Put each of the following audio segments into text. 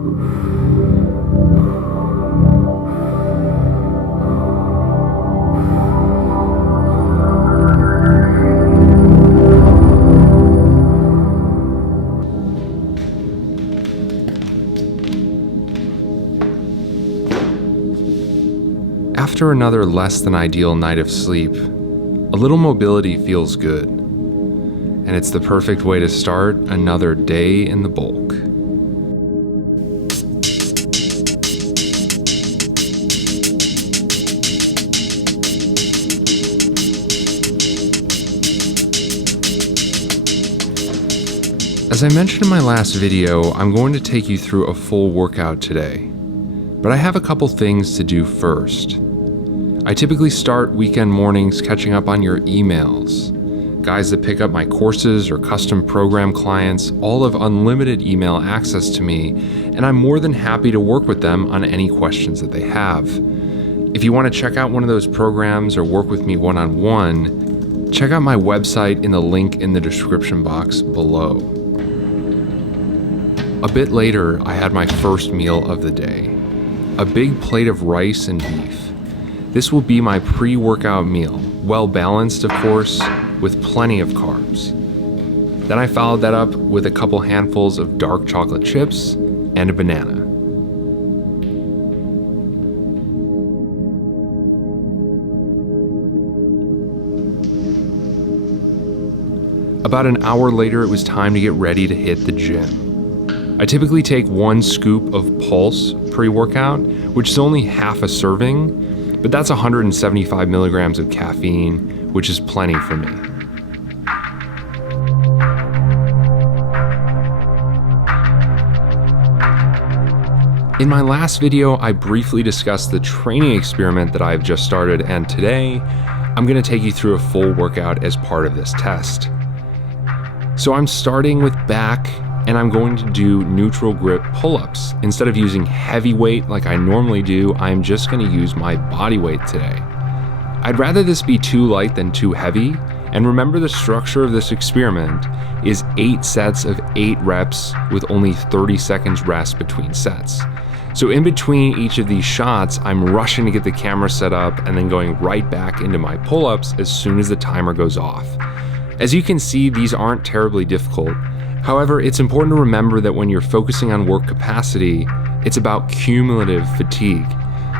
After another less than ideal night of sleep, a little mobility feels good, and it's the perfect way to start another day in the bulk. As I mentioned in my last video, I'm going to take you through a full workout today, but I have a couple things to do first. I typically start weekend mornings catching up on your emails. Guys that pick up my courses or custom program clients all have unlimited email access to me, and I'm more than happy to work with them on any questions that they have. If you want to check out one of those programs or work with me one-on-one, check out my website in the link in the description box below. A bit later, I had my first meal of the day, a big plate of rice and beef. This will be my pre-workout meal, well balanced of course, with plenty of carbs. Then I followed that up with a couple handfuls of dark chocolate chips and a banana. About an hour later, it was time to get ready to hit the gym. I typically take 1 scoop of Pulse pre-workout, which is only half a serving, but that's 175 milligrams of caffeine, which is plenty for me. In my last video, I briefly discussed the training experiment that I've just started, and today, I'm gonna take you through a full workout as part of this test. So I'm starting with back, and I'm going to do neutral grip pull-ups. Instead of using heavy weight like I normally do, I'm just gonna use my body weight today. I'd rather this be too light than too heavy, and remember the structure of this experiment is 8 sets of 8 reps with only 30 seconds rest between sets. So in between each of these shots, I'm rushing to get the camera set up and then going right back into my pull-ups as soon as the timer goes off. As you can see, these aren't terribly difficult. However, it's important to remember that when you're focusing on work capacity, it's about cumulative fatigue.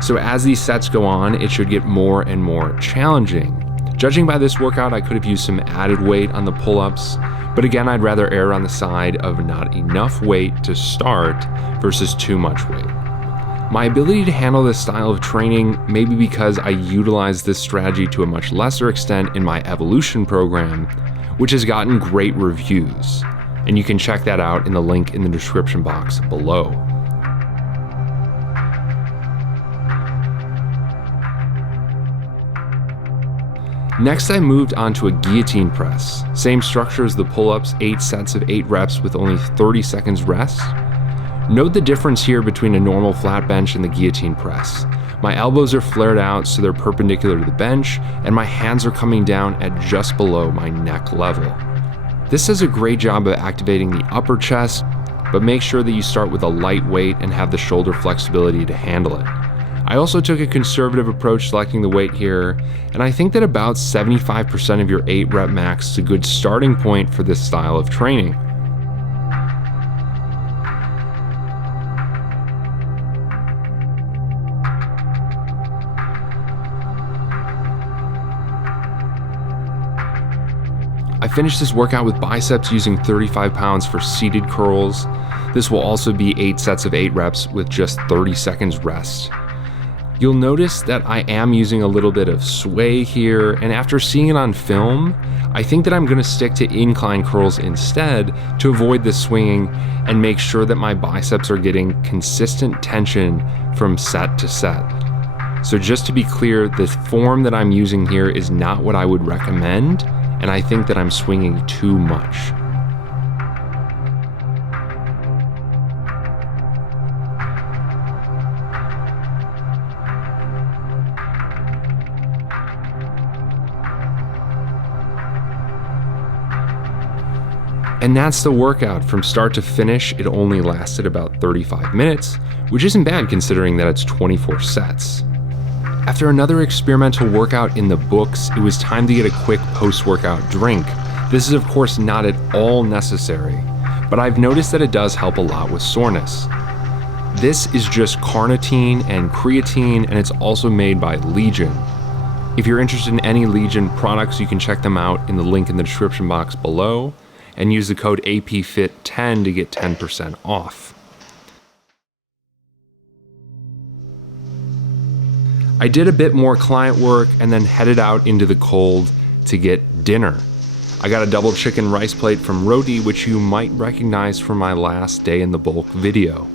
So as these sets go on, it should get more and more challenging. Judging by this workout, I could have used some added weight on the pull-ups, but again, I'd rather err on the side of not enough weight to start versus too much weight. My ability to handle this style of training may be because I utilize this strategy to a much lesser extent in my Evolution program, which has gotten great reviews. And you can check that out in the link in the description box below. Next, I moved on to a guillotine press. Same structure as the pull-ups, 8 sets of 8 reps with only 30 seconds rest. Note the difference here between a normal flat bench and the guillotine press. My elbows are flared out so they're perpendicular to the bench, and my hands are coming down at just below my neck level. This does a great job of activating the upper chest, but make sure that you start with a light weight and have the shoulder flexibility to handle it. I also took a conservative approach selecting the weight here, and I think that about 75% of your 8 rep max is a good starting point for this style of training. I finished this workout with biceps using 35 pounds for seated curls. This will also be 8 sets of 8 reps with just 30 seconds rest. You'll notice that I am using a little bit of sway here, and after seeing it on film, I think that I'm gonna stick to incline curls instead to avoid the swinging and make sure that my biceps are getting consistent tension from set to set. So just to be clear, the form that I'm using here is not what I would recommend, and I think that I'm swinging too much. And that's the workout. From start to finish, it only lasted about 35 minutes, which isn't bad considering that it's 24 sets. After another experimental workout in the books, it was time to get a quick post-workout drink. This is of course not at all necessary, but I've noticed that it does help a lot with soreness. This is just carnitine and creatine, and it's also made by Legion. If you're interested in any Legion products, you can check them out in the link in the description box below, and use the code APFIT10 to get 10% off. I did a bit more client work and then headed out into the cold to get dinner. I got a double chicken rice plate from Roti, which you might recognize from my last day in the bulk video.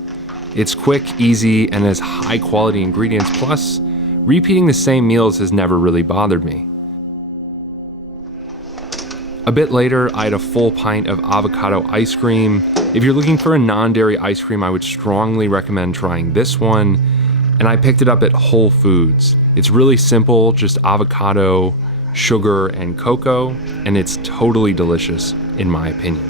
It's quick, easy, and has high quality ingredients, plus repeating the same meals has never really bothered me. A bit later, I had a full pint of avocado ice cream. If you're looking for a non-dairy ice cream, I would strongly recommend trying this one. And I picked it up at Whole Foods. It's really simple, just avocado, sugar, and cocoa, and it's totally delicious, in my opinion.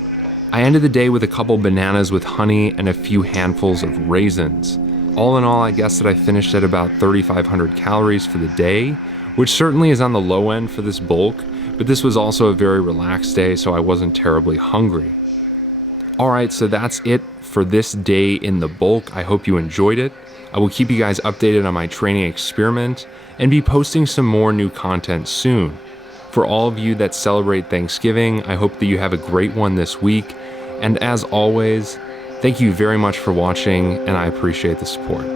I ended the day with a couple bananas with honey and a few handfuls of raisins. All in all, I guess that I finished at about 3,500 calories for the day, which certainly is on the low end for this bulk, but this was also a very relaxed day, so I wasn't terribly hungry. Alright, so that's it for this day in the bulk. I hope you enjoyed it. I will keep you guys updated on my training experiment and be posting some more new content soon. For all of you that celebrate Thanksgiving, I hope that you have a great one this week. And as always, thank you very much for watching, and I appreciate the support.